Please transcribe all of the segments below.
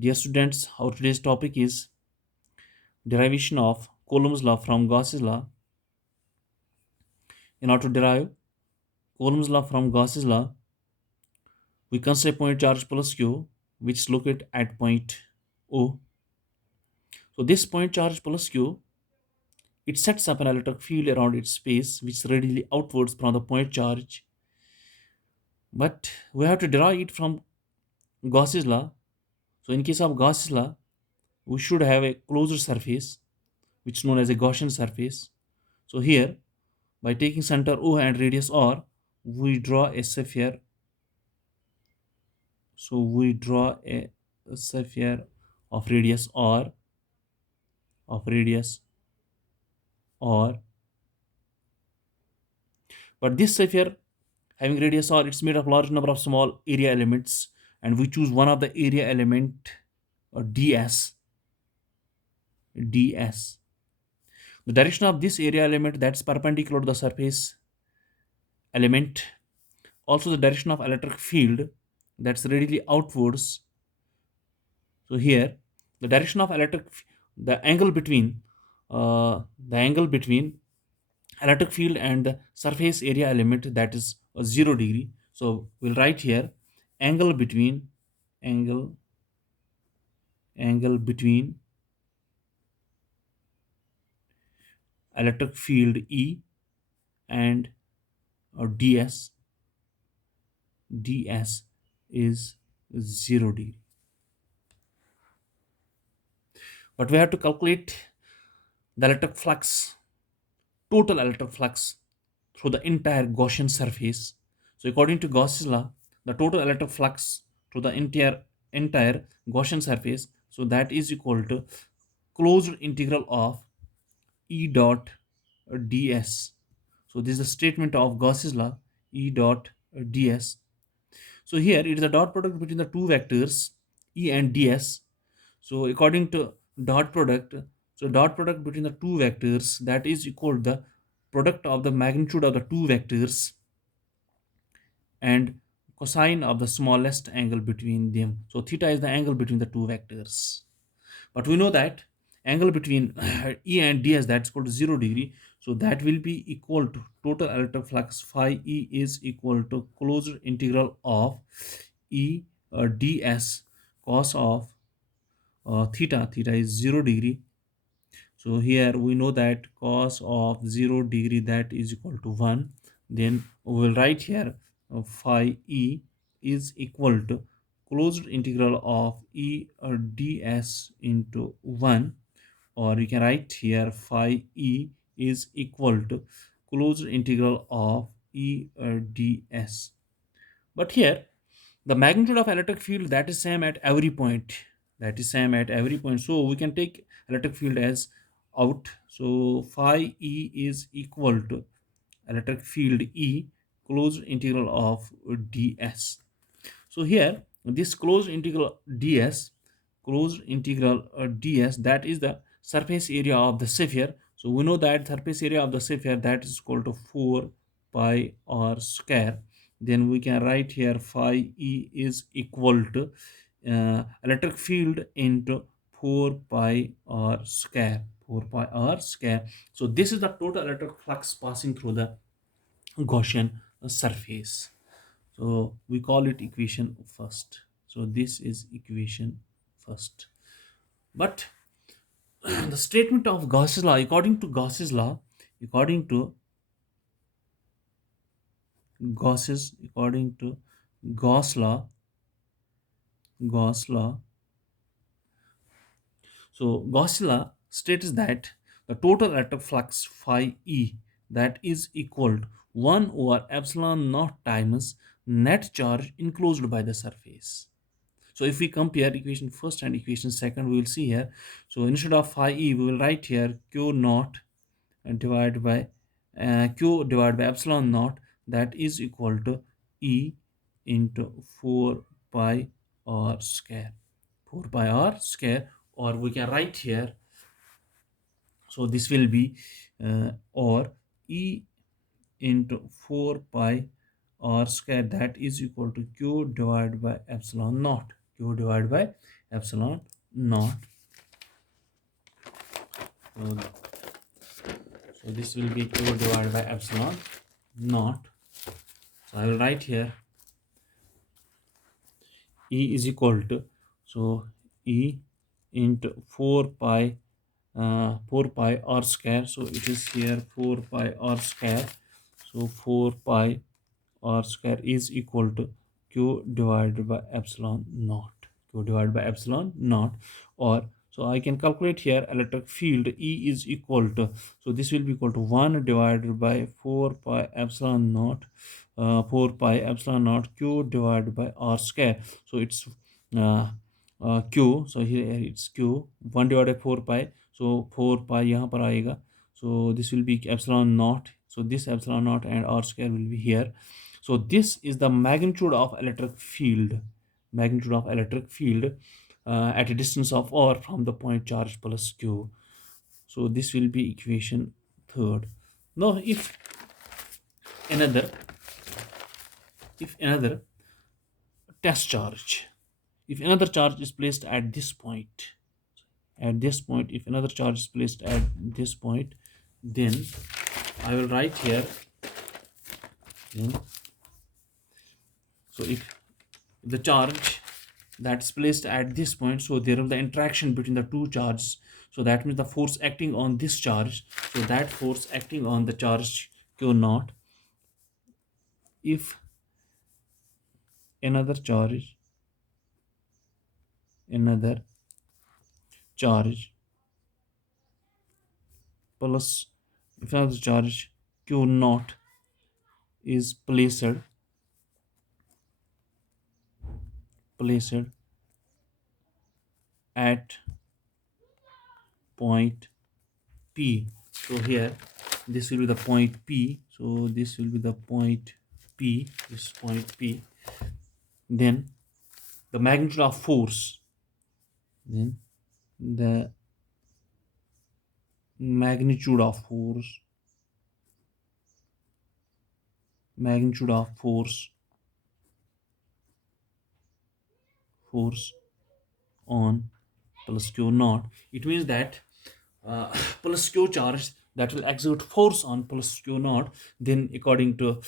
Dear students, our today's topic is derivation of Coulomb's law from Gauss's law. In order to derive Coulomb's law from Gauss's law, we consider point charge plus Q, which is located at point O. So this point charge plus Q, it sets up an electric field around its space, which is radially outwards from the point charge. But we have to derive it from Gauss's law. So in case of Gauss's law, we should have a closed surface, which is known as a Gaussian surface. So here, by taking center O and radius R, we draw a sphere. So we draw a sphere of radius R, of radius R. But this sphere having radius R, it's made of large number of small area elements, and we choose one of the area element ds. ds. The direction of this area element that's perpendicular to the surface element, also the direction of electric field that's radially outwards. So here, the direction of the angle between the angle between electric field and the surface area element, that is 0 degree. So we'll write here angle between angle angle between electric field E and ds is 0 degree. But we have to calculate the electric flux, total electric flux through the entire Gaussian surface. So according to Gauss's law, the total electric flux through the entire Gaussian surface, so that is equal to closed integral of E dot ds. So this is the statement of Gauss's law, E dot ds. So here it is a dot product between the two vectors E and ds. So according to dot product, so dot product between the two vectors, that is equal to the product of the magnitude of the two vectors and cosine of the smallest angle between them. So theta is the angle between the two vectors. But we know that angle between E and ds, that's equal to 0 degree. So that will be equal to total electric flux phi E is equal to closed integral of E ds cos of theta is 0 degree. So here we know that cos of 0 degree, that is equal to 1. Then we will write here phi E is equal to closed integral of E ds into 1, or you can write here phi E is equal to closed integral of E ds. But here the magnitude of electric field, that is same at every point, so we can take electric field as out. So phi E is equal to electric field E closed integral of ds. So here this closed integral ds, that is the surface area of the sphere. So we know that surface area of the sphere, that is equal to 4 pi r square. Then we can write here phi E is equal to electric field into 4 pi r square, 4 pi r square. So this is the total electric flux passing through the Gaussian surface. So we call it equation first. So this is equation first. But the statement of Gauss's law, according to Gauss law, Gauss law. So Gauss law states that the total electric flux phi E, that is equal to 1 over epsilon naught times net charge enclosed by the surface. So if we compare equation first and equation second, we will see here. So instead of phi E, we will write here Q naught divided by Q divided by epsilon naught, that is equal to E into 4 pi r square. 4 pi r square, or we can write here, so this will be or E into 4 pi r square, that is equal to Q divided by epsilon naught. Q divided by epsilon naught. So, so this will be q divided by epsilon naught. So I will write here E is equal to, so E into 4 pi 4 pi r square. So it is here 4 pi r square. So 4 pi r square is equal to q divided by epsilon naught. Q divided by epsilon naught. Or so I can calculate here electric field E is equal to, so this will be equal to 1 divided by 4 pi epsilon naught, 4 pi epsilon naught q divided by r square. So it's uh, q, so here it's q 1 divided by 4 pi, so 4 pi यहाँ पर आएगा. So this will be epsilon naught, so this epsilon naught and r square will be here. So this is the magnitude of electric field, magnitude of electric field at a distance of r from the point charge plus q. So this will be equation third. Now another if another test charge, if another charge is placed at this point, if another charge is placed at this point, then I will write here, then so if the charge that's placed at this point, so there is the interaction between the two charges, so that means the force acting on this charge, so that force acting on the charge q naught, if another charge, another charge plus, if another charge q naught is placed at point P. So here this will be the point P. So this will be the point P. This point P. Then the magnitude of force. Then the magnitude of force. Magnitude of force. Force on plus q naught. It means that uh, plus q charge that will exert force on plus q naught, then according to,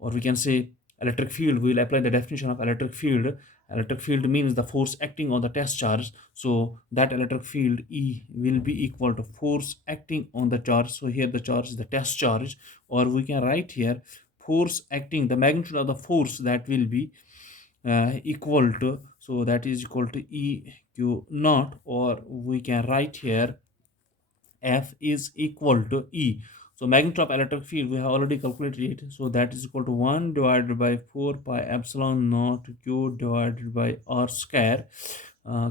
or we can say electric field, we will apply the definition of electric field. Electric field means the force acting on the test charge, so that electric field E will be equal to force acting on the charge. So here the charge is the test charge, or we can write here force acting, the magnitude of the force that will be equal to, so that is equal to E q naught, or we can write here F is equal to E. So magnitude of electric field we have already calculated it. So that is equal to 1 divided by 4 pi epsilon naught q divided by r square,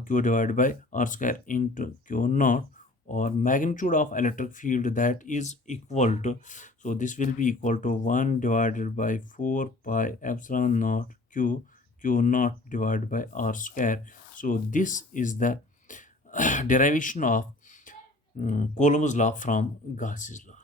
q divided by r square into q naught, or magnitude of electric field that is equal to, so this will be equal to 1 divided by 4 pi epsilon naught q naught divided by r square. So this is the derivation of Coulombs law from Gauss's law.